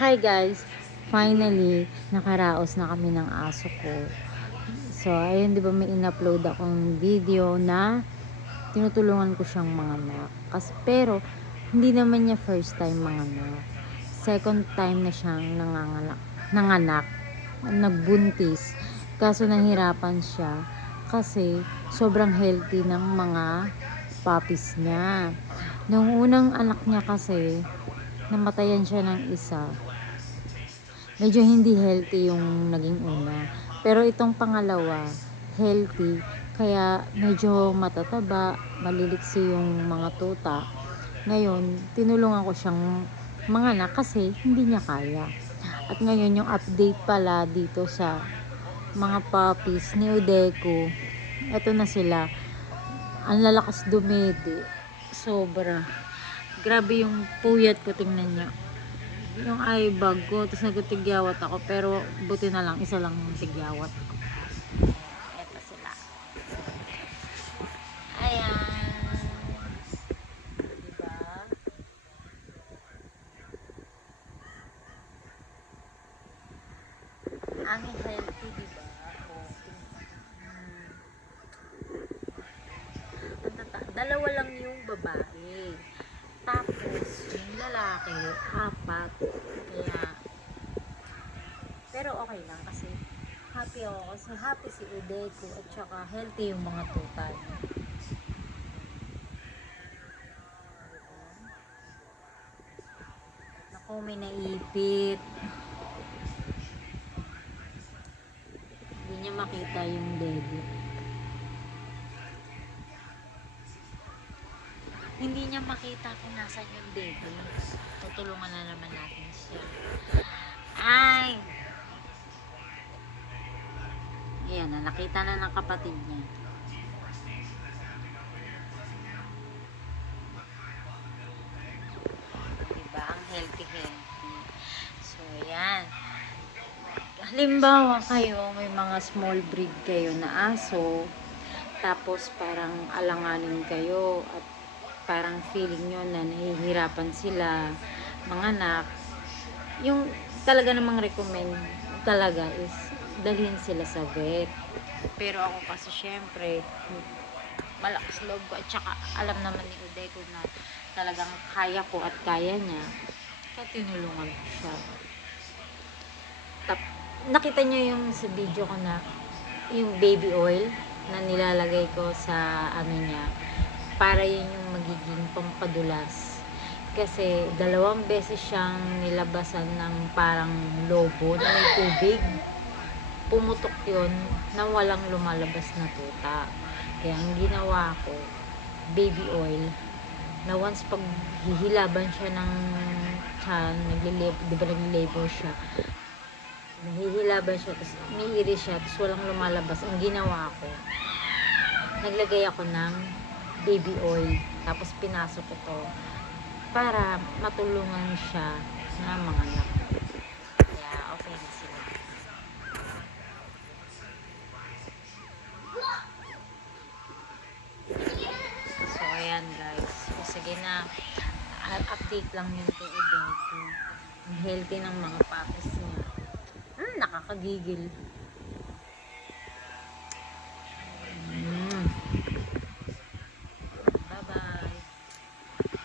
Hi guys! Finally, nakaraos na kami ng aso ko. So, ayun, di ba may in-upload akong video na tinutulungan ko siyang manganak. Pero, hindi naman niya first time manganak. Second time na siyang nanganak, nagbuntis. Kaso nahirapan siya kasi sobrang healthy ng mga puppies niya. Nung unang anak niya kasi, namatayan siya ng isa. Medyo hindi healthy yung naging una. Pero itong pangalawa, healthy. Kaya medyo matataba, maliliksi yung mga tuta. Ngayon, tinulungan ko siyang manganak kasi hindi niya kaya. At ngayon, yung update pala dito sa mga puppies ni Udeko, eto na sila. Ang lalakas dumedi. Sobra. Grabe yung puyat ko, tingnan niyo. Yung eye bag ko, tapos nagtigyawat ako, pero buti na lang, isa lang yung tigyawat ko. Eto sila. Ayan. Diba? Ang healthy, diba? Dalawa lang yung babae. Tapos, yung lalaki, 4. Kaya, pero okay lang kasi happy ako kasi happy si Udeko at saka healthy yung mga tuta. Naku, may naipit. Hindi niya makita yung baby. Hindi niya makita kung nasan yung baby. Tutulungan na naman natin siya. Ay! Ayan na, nakita na ng kapatid niya. Diba? Ang healthy. So, ayan. Halimbawa kayo, may mga small breed kayo na aso, tapos parang alanganin kayo at parang feeling nyo na nahihirapan sila manganak, yung talaga namang recommend talaga is dalhin sila sa vet. Pero ako kasi syempre malakas loob ko at saka alam naman ni Udeko na talagang kaya ko at kaya niya, kaya tinulungan ko siya. Nakita nyo yung sa video ko na yung baby oil na nilalagay ko sa ano niya, para yun yung magiging pampadulas. Kasi 2 beses siyang nilabasan ng parang lobo na may tubig. Pumutok yun na walang lumalabas na tuta. Kaya ang ginawa ko, baby oil, na once pag hihilaban siya ng tiyan, di ba naglilabor siya, nahihilaban siya, tapos umiiri siya, tapos walang lumalabas. Ang ginawa ko, naglagay ako ng baby oil, tapos pinasok ito para matulungan siya na manganak. Kaya okay na sila. So ayan guys, so, sige na, update lang yung tuod. Ang healthy ng mga puppies niya. Nakakagigil.